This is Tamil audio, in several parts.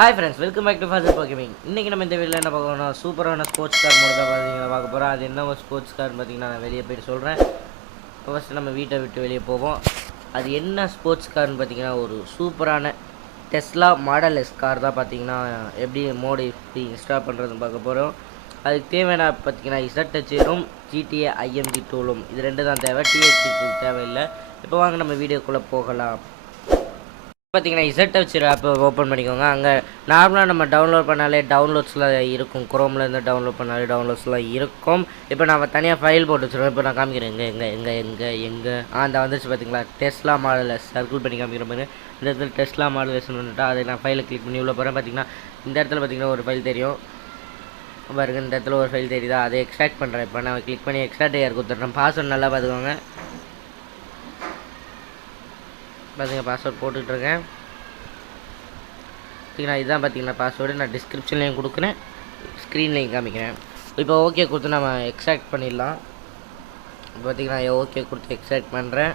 Hi friends, welcome back to fast gaming. இன்றைக்கி நம்ம இந்த வீடியோவில் என்ன பார்க்கணும்னா சூப்பரான ஸ்போர்ட்ஸ் கார் மோடு தான் பார்த்தீங்கன்னா பார்க்க போகிறோம். அது என்ன ஒரு ஸ்போர்ட்ஸ் கார்னு பார்த்தீங்கன்னா நான் வெளியே போய்ட்டு சொல்கிறேன். இப்போ ஃபஸ்ட்டு நம்ம வீட்டை விட்டு வெளியே போவோம். அது என்ன ஸ்போர்ட்ஸ் கார்னு பார்த்தீங்கன்னா ஒரு சூப்பரான டெஸ்லா மாடல் எஸ் கார் தான். பார்த்தீங்கன்னா எப்படி மோடு எப்படி இன்ஸ்டால் பண்ணுறதுன்னு பார்க்க போகிறோம். அதுக்கு தேவையான பார்த்தீங்கன்னா ZHரும் GTA IMG டூலும் இது ரெண்டு தான் தேவை. TXT டூல் தேவையில்லை. இப்போ வாங்க நம்ம வீடியோக்குள்ளே போகலாம். பார்த்தீங்கன்னா ZH ஆப்பை ஓப்பன் பண்ணிக்கோங்க. அங்கே நார்மலாக நம்ம டவுன்லோட் பண்ணாலே டவுன்லோட்ஸ்லாம் இருக்கும். குரோம்லேருந்து டவுன்லோட் பண்ணாலே டவுன்லோட்ஸ்லாம் இருக்கும். இப்போ நான் தனியாக ஃபைல் போட்டு வச்சுருவேன். இப்போ நான் காமிக்கிறேன் எங்கே அந்த வந்துச்சு பார்த்தீங்களா, டெஸ்லா மாடல் சர்க்கிள் பண்ணி காமிக்கிற மாதிரி இந்த இடத்துல டெஸ்லா மாடல் வந்துட்டா அதை நான் ஃபைலை கிளிக் பண்ணி உள்ள போகிறேன். பார்த்தீங்கன்னா இந்த இடத்துல பார்த்தீங்கன்னா ஒரு ஃபைல் தெரியும் பாருங்க. இந்த இடத்துல ஒரு ஃபைல் தெரியுதா, அதை எக்ஸ்ட்ராக்ட் பண்ணுறேன். இப்போ நான் கிளிக் பண்ணி எக்ஸ்ட்ராக்ட் ஏர் கொடுத்துட்றேன். பாஸ்வேர்ட் நல்லா பார்த்துக்கோங்க. பார்த்தீங்க பாஸ்வேர்ட் போட்டுட்ருக்கேன். பார்த்தீங்கன்னா இதுதான் பார்த்தீங்கன்னா பாஸ்வேர்டு. நான் டிஸ்கிரிப்ஷன்லேயும் கொடுக்குறேன், ஸ்க்ரீன்லேயும் காமிக்கிறேன். இப்போ ஓகே கொடுத்து நம்ம எக்ஸ்ட்ராக்ட் பண்ணிடலாம். இப்போ பார்த்தீங்கன்னா ஓகே கொடுத்து எக்ஸ்ட்ராக்ட் பண்ணுறேன்.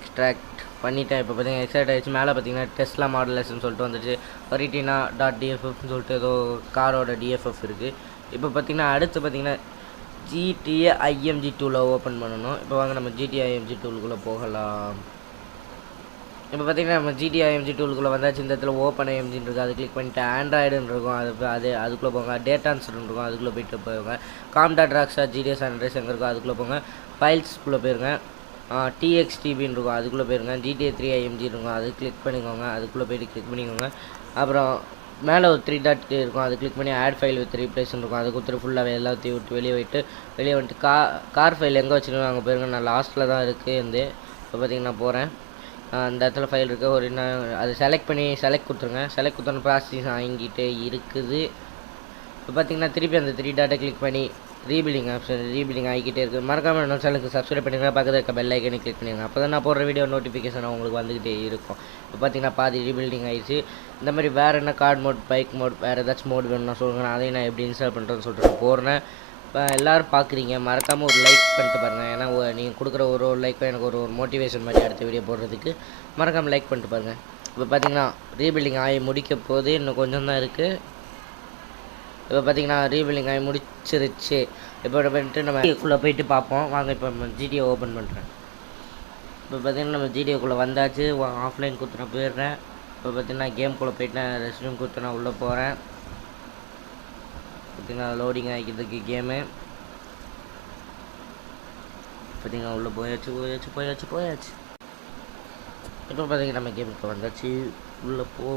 எக்ஸ்ட்ராக்ட் பண்ணிவிட்டேன். இப்போ பார்த்தீங்கன்னா எக்ஸ்ட்ராக்ட் ஆகிடுச்சு. மேலே பார்த்தீங்கன்னா டெஸ்லா மாடலஸ்ன்னு சொல்லிட்டு வந்துச்சு. Retina.dff சொல்லிட்டு ஏதோ காரோட DFF இருக்குது. இப்போ பார்த்தீங்கன்னா அடுத்து பார்த்தீங்கன்னா GTA IMG டூவில் ஓப்பன் பண்ணணும். இப்போ வாங்க நம்ம GTA IMG டூலுக்குள்ளே போகலாம். இப்போ பார்த்தீங்கன்னா நம்ம GTA IMG டூலுக்குள்ளே வந்தாச்சு. இந்த இடத்துல ஓப்பன் IMGன்னு இருக்குது, அது கிளிக் பண்ணிவிட்டு ஆண்ட்ராய்டுன்னு இருக்கும், அதுக்குள்ளே போங்க. டேட்டான்ஸ்னு இருக்கும், அதுக்குள்ளே போய்ட்டு போங்க. Com.Rockstar GTA San Andreas எங்கே இருக்கும் அதுக்குள்ளே போங்க. ஃபைல்ஸ்க்குள்ளே போயிருங்க. TXTBன்னு இருக்கும், அதுக்குள்ளே போயிருங்க. GTA 3 IMG இருக்கும், அது கிளிக் பண்ணிக்கோங்க. அதுக்குள்ளே போய்ட்டு கிளிக் பண்ணிக்கோங்க. அப்புறம் மேலே ஒரு 3 டாட் இருக்கும், அது கிளிக் பண்ணி ஆட் ஃபைல் வித் ரீப்ளேஸ்ன்னு இருக்கும், அது கொடுத்துட்டு ஃபுல்லாக எல்லாத்தையும் விட்டு வெளியே வந்துட்டு கார் ஃபைல் எங்கே வச்சுருக்கோம் அங்கே போயிருங்க. நான் லாஸ்ட்டில் தான் இருக்குது இந்த. இப்போ பார்த்தீங்கன்னா போகிறேன். அந்த இடத்துல ஃபைல் இருக்குது. ஒரு அது செலக்ட் கொடுத்துருங்க. செலக்ட் கொடுத்தோன்னு ப்ராசஸ் ஆகிக்கிட்டே இருக்குது. இப்போ பார்த்தீங்கன்னா திருப்பி அந்த 3 டாட்டை கிளிக் பண்ணி ரீபில்டிங் ஆகிக்கிட்டே இருக்குது. மறக்காமல் இன்னொரு சேனலுக்கு சப்ஸ்கிரைப் பண்ணிடுங்க. பக்கத்தில் இருக்க பெல் ஐக்கனை கிளிக் பண்ணிடுங்க. அப்போ தான் நான் போடுற வீடியோ நோட்டிஃபிகேஷன் உங்களுக்கு வந்துக்கிட்டே இருக்கும். இப்போ பார்த்தீங்கன்னா பாதி ரீபில்டிங் ஆகிடுச்சு. இந்த மாதிரி வேறு என்ன கார்டு மோட், பைக் மோட், வேறு ஏதாச்சும் மோட் வேணும்னா சொல்லுங்கள். அதையும் நான் எப்படி இன்ஸ்டால் பண்ணுறேன்னு சொல்லிட்டு நான் போடுறேன். இப்போ எல்லோரும் பார்க்குறீங்க, மறக்காமல் ஒரு லைக் பண்ணிட்டு பாருங்கள். ஏன்னா நீங்கள் கொடுக்குற ஒரு லைக்கும் எனக்கு ஒரு மோட்டிவேஷன் மாதிரி அடுத்த வீடியோ போடுறதுக்கு. மறக்காமல் லைக் பண்ணிட்டு பாருங்கள். இப்போ பார்த்தீங்கன்னா ரீபில்டிங் ஆகி முடிக்க போது இன்னும் கொஞ்சம் தான் இருக்குது. இப்போ பார்த்தீங்கன்னா ரீபில்டிங் ஆகி முடிச்சிருச்சு. இப்போ பண்ணிட்டு நம்ம GTAக்குள்ளே போயிட்டு பார்ப்போம் வாங்க. இப்போ நம்ம GTA ஓப்பன் பண்ணுறேன். இப்போ பார்த்தீங்கன்னா நம்ம GTAக்குள்ளே வந்தாச்சு. ஆஃப்லைன் கொடுத்து நான் போயிடுறேன். இப்போ பார்த்தீங்கன்னா கேம்குள்ளே போயிட்டு நான் ரெஸ்ட்ரூம் கொடுத்து நான் உள்ளே போகிறேன். பார்த்தீங்கன்னா லோடிங் ஆகிக்கிறதுக்கு கேமு. பார்த்தீங்கன்னா உள்ளே போயாச்சு. இப்போ பார்த்தீங்கன்னா நம்ம கேமுக்கு வந்தாச்சு. உள்ளே போ.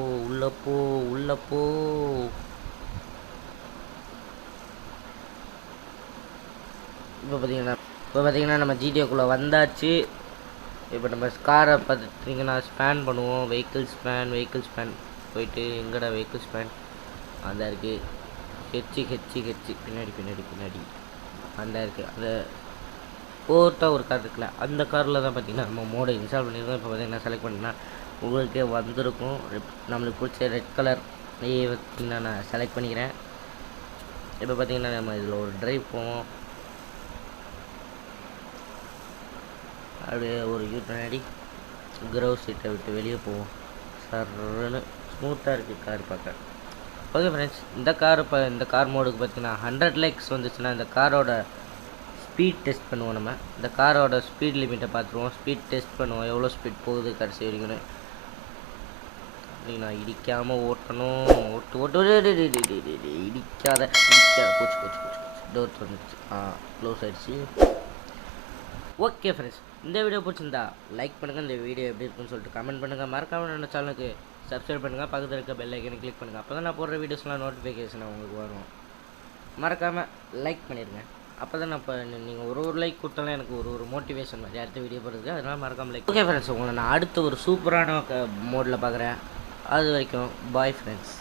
இப்போ பார்த்தீங்கன்னா நம்ம GTAக்குள்ளே வந்தாச்சு. இப்போ நம்ம காரை பார்த்தீங்கன்னா ஸ்பேன் பண்ணுவோம். வெஹிக்கிள் ஸ்பேன் போயிட்டு எங்கடா வெஹிக்கிள் ஸ்பேன் அந்த இருக்குது. ஹெச்சி பின்னாடி அந்த இருக்குது. அந்த ஃபோர்த்தாக ஒரு கார் இருக்குல்ல, அந்த காரில் தான் பார்த்தீங்கன்னா நம்ம மோடை இன்ஸ்டால் பண்ணியிருக்கோம். இப்போ பார்த்தீங்கன்னா செலக்ட் பண்ணினா உங்களுக்கே வந்திருக்கும். நம்மளுக்கு பிடிச்ச ரெட் கலர் பார்த்தீங்கன்னா நான் செலக்ட் பண்ணிக்கிறேன். இப்போ பார்த்தீங்கன்னா நம்ம இதில் ஒரு ட்ரைவ் போவோம். அப்படியே ஒரு பின்னாடி க்ரௌ சீட்டை விட்டு வெளியே போவோம். சர்ன்னு ஸ்மூத்தாக இருக்குது கார் பார்க்க. ஓகே ஃப்ரெண்ட்ஸ், இந்த கார் மோடுக்கு பார்த்தீங்கன்னா 100 லைக்ஸ் வந்துச்சுன்னா இந்த காரோட ஸ்பீட் டெஸ்ட் பண்ணுவோம். நம்ம இந்த காரோட ஸ்பீட் லிமிட்டை பார்த்துருவோம். ஸ்பீட் டெஸ்ட் பண்ணுவோம், எவ்வளோ ஸ்பீட் போகுது கடைசி வரைக்கும். நான் இடிக்காமல் ஓட்டணும். இடிக்காத போச்சு. டோர் வந்துடுச்சு. க்ளோஸ் ஆகிடுச்சு. ஓகே ஃப்ரெண்ட்ஸ், இந்த வீடியோ பிடிச்சிருந்தா லைக் பண்ணுங்கள். இந்த வீடியோ எப்படி இருக்குன்னு சொல்லிட்டு கமெண்ட் பண்ணுங்கள். மறக்காமல் நம்ம சேனலுக்கு சப்ஸ்கிரைப் பண்ணுங்கள். பக்கத்தில் இருக்க பெல் ஐக்கனை கிளிக் பண்ணுங்கள். அப்போ தான் நான் போடுற வீடியோஸ்லாம் நோட்டிஃபிகேஷன் உங்களுக்கு வரும். மறக்காமல் லைக் பண்ணிடுங்க. அப்போ தான் நான் இப்போ நீங்கள் ஒரு லைக் கொடுத்தாலும் எனக்கு ஒரு மோட்டிவேஷன் மாதிரி அடுத்த வீடியோ போடுறதுக்கு. அதனால் மறக்காமல் லைக். ஓகே ஃப்ரெண்ட்ஸ், உங்களை நான் அடுத்த ஒரு சூப்பரான மோடில் பார்க்குறேன். அது வரைக்கும் பாய் ஃப்ரெண்ட்ஸ்.